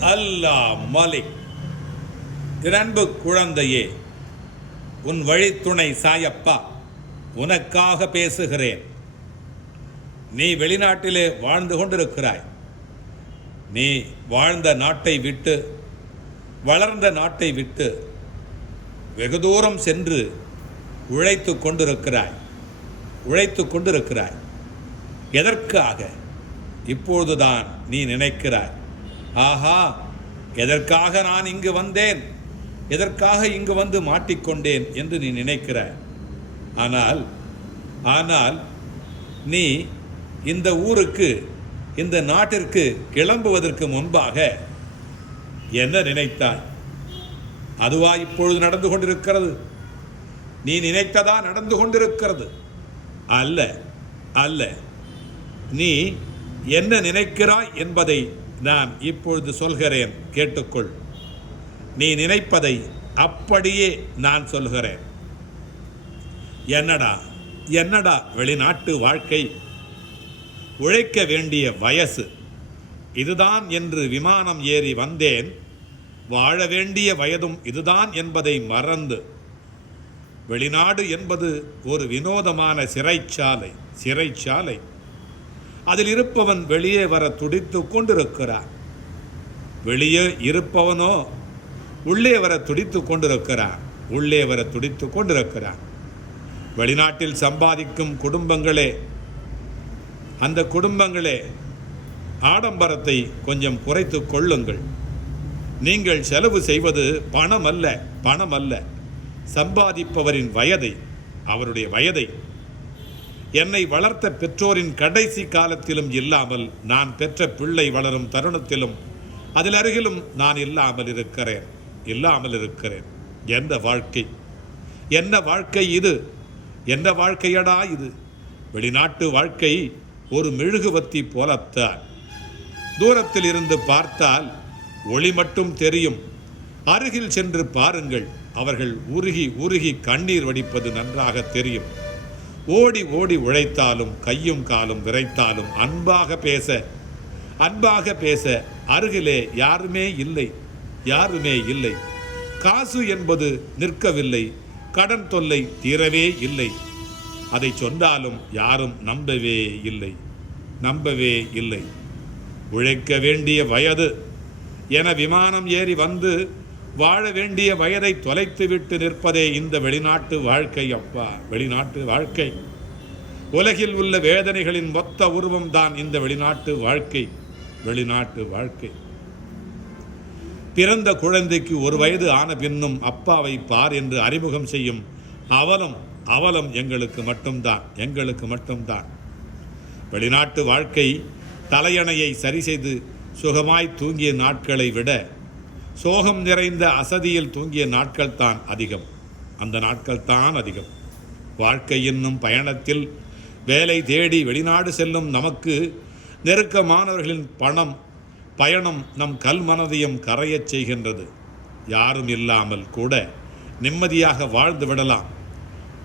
அல்லா மலிக் என் குழந்தையே உன் வழித்துணை சாயப்பா உனக்காக பேசுகிறேன். நீ வெளிநாட்டிலே வாழ்ந்து கொண்டிருக்கிறாய். நீ வாழ்ந்த நாட்டை விட்டு வளர்ந்த நாட்டை விட்டு வெகு தூரம் சென்று உழைத்து கொண்டிருக்கிறாய். உழைத்து கொண்டிருக்கிறாய். எதற்காக? இப்பொழுதுதான் நீ நினைக்கிறாய். ஆஹா எதற்காக நான் இங்கு வந்தேன்? எதற்காக இங்கு வந்து மாட்டிக்கொண்டேன் என்று நீ நினைக்கிற? ஆனால் ஆனால் நீ இந்த ஊருக்கு இந்த நாட்டிற்கு கிளம்புவதற்கு முன்பாக என்ன நினைத்தாய்? அதுவா இப்பொழுது நடந்து கொண்டிருக்கிறது. நீ நினைத்ததா நடந்து கொண்டிருக்கிறது. அல்ல அல்ல நீ என்ன நினைக்கிறாய் என்பதை நான் இப்பொழுது சொல்கிறேன் கேட்டுக்கொள். நீ நினைப்பதை அப்படியே நான் சொல்கிறேன். என்னடா என்னடா வெளிநாட்டு வாழ்க்கை? உழைக்க வேண்டிய வயசு. இதுதான் என்று விமானம் ஏறி வந்தேன். வாழ வேண்டிய வயதும் இதுதான் என்பதை மறந்து. வெளிநாடு என்பது ஒரு வினோதமான சிறைச்சாலை சிறைச்சாலை. அதில் இருப்பவன் வெளியே வர துடித்து கொண்டிருக்கிறான். வெளியே இருப்பவனோ உள்ளே வர துடித்து கொண்டிருக்கிறான். உள்ளே வர துடித்து கொண்டிருக்கிறான். வெளிநாட்டில் சம்பாதிக்கும் குடும்பங்களே அந்த குடும்பங்களே ஆடம்பரத்தை கொஞ்சம் குறைத்து கொள்ளுங்கள். நீங்கள் செலவு செய்வது பணம் அல்ல பணம் அல்ல சம்பாதிப்பவரின் வயதை அவருடைய வயதை என்னை வளர்த்த பெற்றோரின் கடைசி காலத்திலும் இல்லாமல் நான் பெற்ற பிள்ளை வளரும் தருணத்திலும் அதில் அருகிலும் நான் இல்லாமல் இருக்கிறேன் இல்லாமல் இருக்கிறேன். எந்த வாழ்க்கை? என்ன வாழ்க்கை இது? என்ன வாழ்க்கையடா இது? வெளிநாட்டு வாழ்க்கை ஒரு மெழுகுவத்தி போலத்தான். தூரத்தில் இருந்து பார்த்தால் ஒளி மட்டும் தெரியும். அருகில் சென்று பாருங்கள் அவர்கள் உருகி உருகி கண்ணீர் வடிப்பது நன்றாக தெரியும். ஓடி ஓடி உழைத்தாலும் கையும் காலும் விரைத்தாலும் அன்பாக பேச அன்பாக பேச அருகிலே யாருமே இல்லை யாருமே இல்லை. காசு என்பது நிற்கவில்லை கடன் தொல்லை தீரவே இல்லை. அதை சொன்னாலும் யாரும் நம்பவே இல்லை நம்பவே இல்லை. உழைக்க வேண்டிய வயது. என விமானம் ஏறி வந்து வாழ வேண்டிய வயதை தொலைத்துவிட்டு நிற்பதே இந்த வெளிநாட்டு வாழ்க்கை அப்பா. வெளிநாட்டு வாழ்க்கை. உலகில் உள்ள வேதனைகளின் மொத்த உருவம் தான் இந்த வெளிநாட்டு வாழ்க்கை. வெளிநாட்டு வாழ்க்கை. பிறந்த குழந்தைக்கு ஒரு வயது ஆன பின்னும் அப்பாவை பார் என்று அறிமுகம் செய்யும் அவலம் அவலம் எங்களுக்கு மட்டும்தான் எங்களுக்கு மட்டும்தான். வெளிநாட்டு வாழ்க்கை தலையணையை சரி செய்து சுகமாய் தூங்கிய நாட்களை விட சோகம் நிறைந்த அசதியில் தூங்கிய நாட்கள் தான் அதிகம். அந்த நாட்கள் தான் அதிகம். வாழ்க்கை என்னும் பயணத்தில் வேலை தேடி வெளிநாடு செல்லும் நமக்கு நெருக்கமானவர்களின் பணம் பயணம் நம் கல் மனதையும் கரையச் செய்கின்றது. யாரும் இல்லாமல் கூட நிம்மதியாக வாழ்ந்து விடலாம்.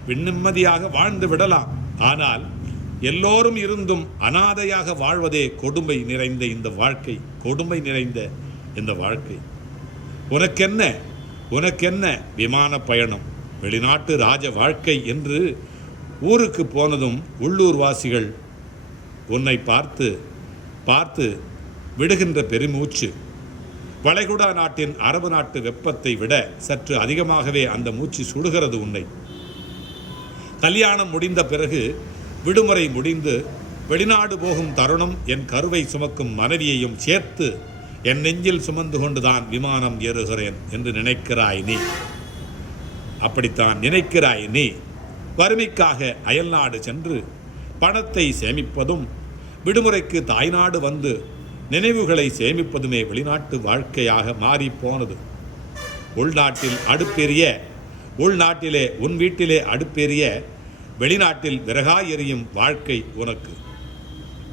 நிம்மதியாக வாழ்ந்து விடலாம். ஆனால் எல்லோரும் இருந்தும் அனாதையாக வாழ்வதே கொடுமை நிறைந்த இந்த வாழ்க்கை கொடுமை நிறைந்த இந்த வாழ்க்கை. உனக்கென்ன? உனக்கென்ன? விமான பயணம். வெளிநாட்டு ராஜ வாழ்க்கை என்று ஊருக்கு போனதும் உள்ளூர் வாசிகள் உன்னை பார்த்து பார்த்து விடுகின்ற பெருமூச்சு. வளைகுடா நாட்டின் அரபு நாட்டு வெப்பத்தை விட சற்று அதிகமாகவே அந்த மூச்சு சுடுகிறது உன்னை. கல்யாணம் முடிந்த பிறகு விடுமுறை முடிந்து வெளிநாடு போகும் தருணம் என் கருவை சுமக்கும் மனைவியையும் சேர்த்து என் நெஞ்சில் சுமந்து கொண்டுதான் விமானம் ஏறுகிறேன் என்று நினைக்கிறாய் நீ. அப்படித்தான் நினைக்கிறாய் நீ. வறுமைக்காக அயல்நாடு சென்று பணத்தை சேமிப்பதும் விடுமுறைக்கு தாய்நாடு வந்து நினைவுகளை சேமிப்பதுமே வெளிநாட்டு வாழ்க்கையாக மாறிப் போனது. உள்நாட்டில் அடுப்பெரிய உள்நாட்டிலே உன் வீட்டிலே அடுப்பெரிய வெளிநாட்டில் விறகாய் எரியும் வாழ்க்கை உனக்கு.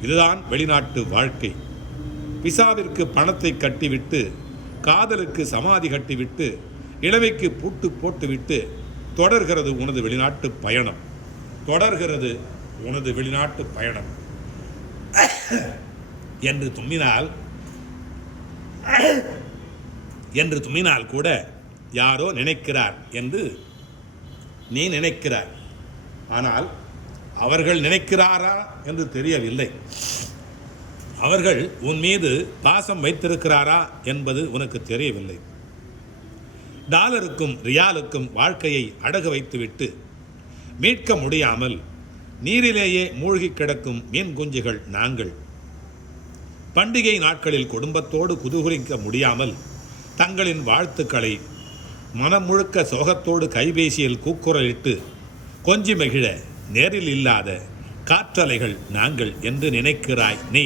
இதுதான் வெளிநாட்டு வாழ்க்கை. பிசாவிற்கு பணத்தை கட்டிவிட்டு காதலுக்கு சமாதி கட்டிவிட்டு இளமைக்கு பூட்டு போட்டுவிட்டு தொடர்கிறது உனது வெளிநாட்டு பயணம். தொடர்கிறது உனது வெளிநாட்டு பயணம். என்று தும்மினால் என்று தும்மினால் கூட யாரோ நினைக்கிறார் என்று நீ நினைக்கிறார் ஆனால் அவர்கள் நினைக்கிறாரா என்று தெரியவில்லை. அவர்கள் உன் மீது பாசம் வைத்திருக்கிறாரா என்பது உனக்கு தெரியவில்லை. டாலருக்கும் ரியாலுக்கும் வாழ்க்கையை அடகு வைத்துவிட்டு மீட்க முடியாமல் நீரிலேயே மூழ்கி கிடக்கும் மீன் குஞ்சுகள் நாங்கள். பண்டிகை நாட்களில் குடும்பத்தோடு குதூகலிக்க முடியாமல் தங்களின் வாழ்த்துக்களை மனம் முழுக்க சோகத்தோடு கைபேசியில் கூக்குரலிட்டு கொஞ்சி மகிழ நேரில் இல்லாத காற்றலைகள் நாங்கள் என்று நினைக்கிறாய் நீ.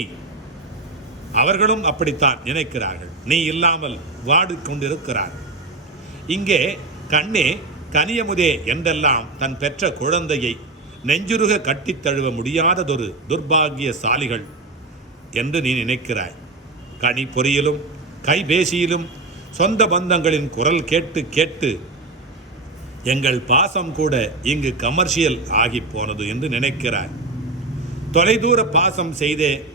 அவர்களும் அப்படித்தான் நினைக்கிறார்கள். நீ இல்லாமல் வாடிக்கொண்டிருக்கிறார் இங்கே கண்ணே கனியமுதே என்றெல்லாம் தன் பெற்ற குழந்தையை நெஞ்சுருக கட்டித் தழுவ முடியாததொரு துர்பாகியசாலிகள் என்று நீ நினைக்கிறாய். கனி பொறியிலும் கைபேசியிலும் சொந்த பந்தங்களின் குரல் கேட்டு கேட்டு எங்கள் பாசம் கூட இங்கு கமர்ஷியல் ஆகி போனது என்று நினைக்கிறாய். தொலைதூர பாசம் செய்தே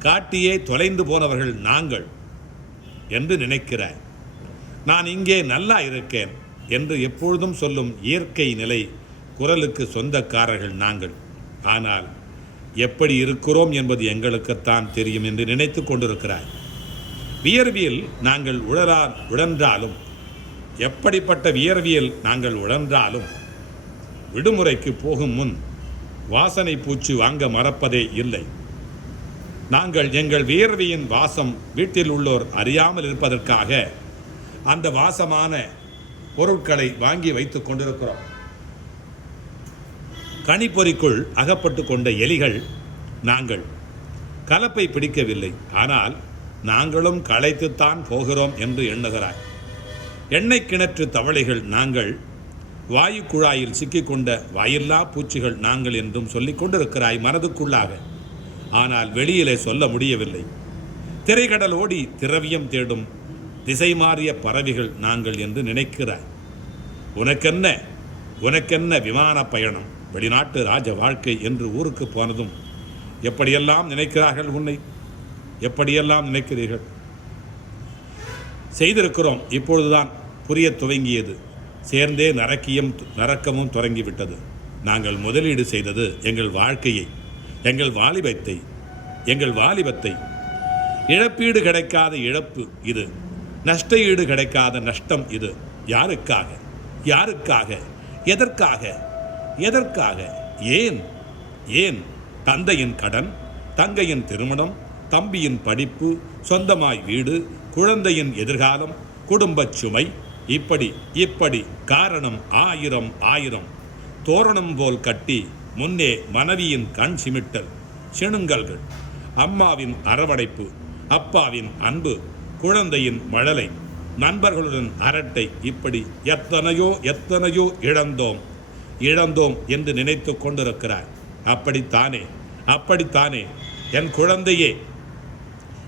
காட்டியே தொலைந்து போனவர்கள் நாங்கள் என்று நினைக்கிறாய் நான் இங்கே நல்லா இருக்கேன் என்று எப்பொழுதும் சொல்லும் இயற்கை நிலை குரலுக்கு சொந்தக்காரர்கள் நாங்கள். ஆனால் எப்படி இருக்கிறோம் என்பது எங்களுக்குத்தான் தெரியும் என்று நினைத்து கொண்டிருக்கிறாய் வியர்வியல் நாங்கள் உழலா உழன்றாலும் எப்படிப்பட்ட வியர்வியல் நாங்கள் உழன்றாலும் விடுமுறைக்கு போகும் முன் வாசனை பூச்சி வாங்க மறப்பதே இல்லை. நாங்கள் எங்கள் வியர்வையின் வாசம் வீட்டில் உள்ளோர் அறியாமல் இருப்பதற்காக அந்த வாசமான பொருட்களை வாங்கி வைத்துக் கொண்டிருக்கிறோம். கணிப்பொறிக்குள் அகப்பட்டு கொண்ட எலிகள் நாங்கள் கலப்பை பிடிக்கவில்லை. ஆனால் நாங்களும் களைத்துத்தான் போகிறோம் என்று எண்ணுகிறார். எண்ணெய் கிணற்று தவளைகள் நாங்கள் வாயு குழாயில் சிக்கிக்கொண்ட வாயில்லா பூச்சிகள் நாங்கள் என்றும் சொல்லிக் கொண்டிருக்கிறாய் மனதுக்குள்ளாக. ஆனால் வெளியிலே சொல்ல முடியவில்லை. திரைக்கடல் ஓடி திரவியம் தேடும் திசை மாறிய பறவைகள் நாங்கள் என்று நினைக்கிறாய் உனக்கென்ன? உனக்கென்ன விமான பயணம்? வெளிநாட்டு ராஜ வாழ்க்கை என்று ஊருக்கு போனதும் எப்படியெல்லாம் நினைக்கிறார்கள் உன்னை? எப்படியெல்லாம் நினைக்கிறீர்கள்? செய்திருக்கிறோம் இப்பொழுதுதான் புரிய துவங்கியது. சேர்ந்தே நரக்கியம் நரக்கமும் தொடங்கிவிட்டது. நாங்கள் முதலீடு செய்தது எங்கள் வாழ்க்கையை. எங்கள் வாலிபத்தை எங்கள் வாலிபத்தை. இழப்பீடு கிடைக்காத இழப்பு இது. நஷ்ட ஈடு கிடைக்காத நஷ்டம் இது. யாருக்காக? யாருக்காக? எதற்காக? எதற்காக? ஏன்? ஏன்? தந்தையின் கடன் தங்கையின் திருமணம் தம்பியின் படிப்பு சொந்தமாய் வீடு குழந்தையின் எதிர்காலம் குடும்பச் சுமை. இப்படி இப்படி காரணம் ஆயிரம் ஆயிரம். தோரணம் போல் கட்டி முன்னே மனைவியின் கண் சிமிட்டல் சிணுங்கல்கள் அம்மாவின் அரவடைப்பு அப்பாவின் அன்பு குழந்தையின் மழலை நண்பர்களுடன் அரட்டை இப்படி எத்தனையோ எத்தனையோ இழந்தோம் இழந்தோம் என்று நினைத்து கொண்டிருக்கிறார். அப்படித்தானே அப்படித்தானே என் குழந்தையே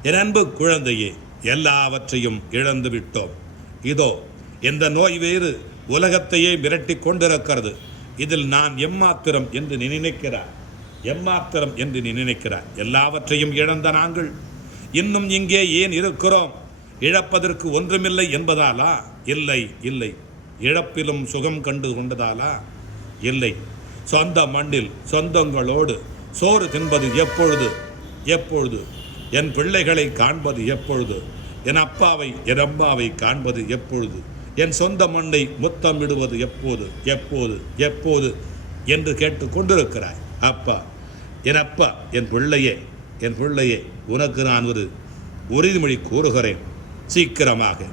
என் அன்பு குழந்தையே எல்லாவற்றையும் இழந்து விட்டோம் இதோ இந்த நோய் வேறு உலகத்தையே மிரட்டி கொண்டிருக்கிறது. இதில் நான் எம்மாத்திரம் என்று நீ நினைக்கிறார் எம்மாத்திரம் என்று நீ நினைக்கிறார் எல்லாவற்றையும் இழந்த நாங்கள் இன்னும் இங்கே ஏன் இருக்கிறோம்? இழப்பதற்கு ஒன்றுமில்லை என்பதாலா? இல்லை இல்லை. இழப்பிலும் சுகம் கண்டு கொண்டதாலா? இல்லை. சொந்த மண்ணில் சொந்தங்களோடு சோறு தின்பது எப்பொழுது? எப்பொழுது? என் பிள்ளைகளை காண்பது எப்பொழுது? என் அப்பாவை என் அம்மாவை காண்பது எப்பொழுது? என் சொந்த மண்ணை முத்தமிடுவது எப்போது எப்போது எப்போது என்று கேட்டு கொண்டிருக்கிறாய். அப்பா என் அப்பா என் பிள்ளையே என் பிள்ளையே உனக்கு நான் ஒரு உறுதிமொழி கூறுகிறேன். சீக்கிரமாக.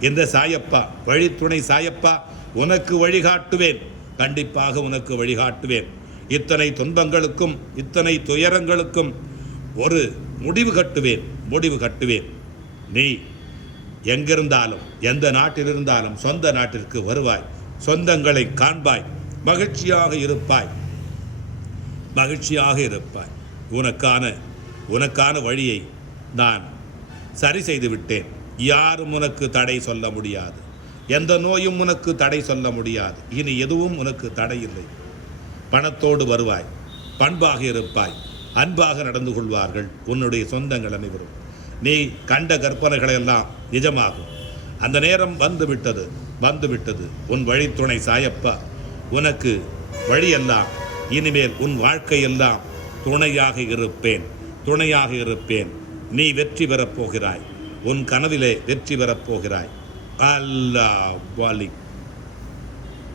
இந்த சாயப்பா வழித்துணை சாயப்பா உனக்கு வழிகாட்டுவேன். கண்டிப்பாக உனக்கு வழிகாட்டுவேன். இத்தனை துன்பங்களுக்கும் இத்தனை துயரங்களுக்கும் ஒரு முடிவு கட்டுவேன் முடிவு கட்டுவேன். நீ எங்கிருந்தாலும் எந்த நாட்டில் இருந்தாலும் சொந்த நாட்டிற்கு வருவாய் சொந்தங்களை காண்பாய் மகிழ்ச்சியாக இருப்பாய். மகிழ்ச்சியாக இருப்பாய். உனக்கான உனக்கான வழியை நான் சரி செய்து விட்டேன். யாரும் உனக்கு தடை சொல்ல முடியாது. எந்த நோயும் உனக்கு தடை சொல்ல முடியாது. இனி எதுவும் உனக்கு தடை இல்லை. பணத்தோடு வருவாய். பண்பாக இருப்பாய். அன்பாக நடந்து கொள்வார்கள். உன்னுடைய சொந்தங்கள் அனைவரும். நீ கண்ட கற்பனைகள் எல்லாம் நிஜமாகும் அந்த நேரம் வந்து விட்டது வந்து விட்டது உன் வழித்துணை சாயப்பா உனக்கு வழியெல்லாம் இனிமேல் உன் வாழ்க்கையெல்லாம் துணையாக இருப்பேன் துணையாக இருப்பேன். நீ வெற்றி பெறப் போகிறாய் உன் கனவிலே வெற்றி பெறப் போகிறாய். அல்லா வலிக்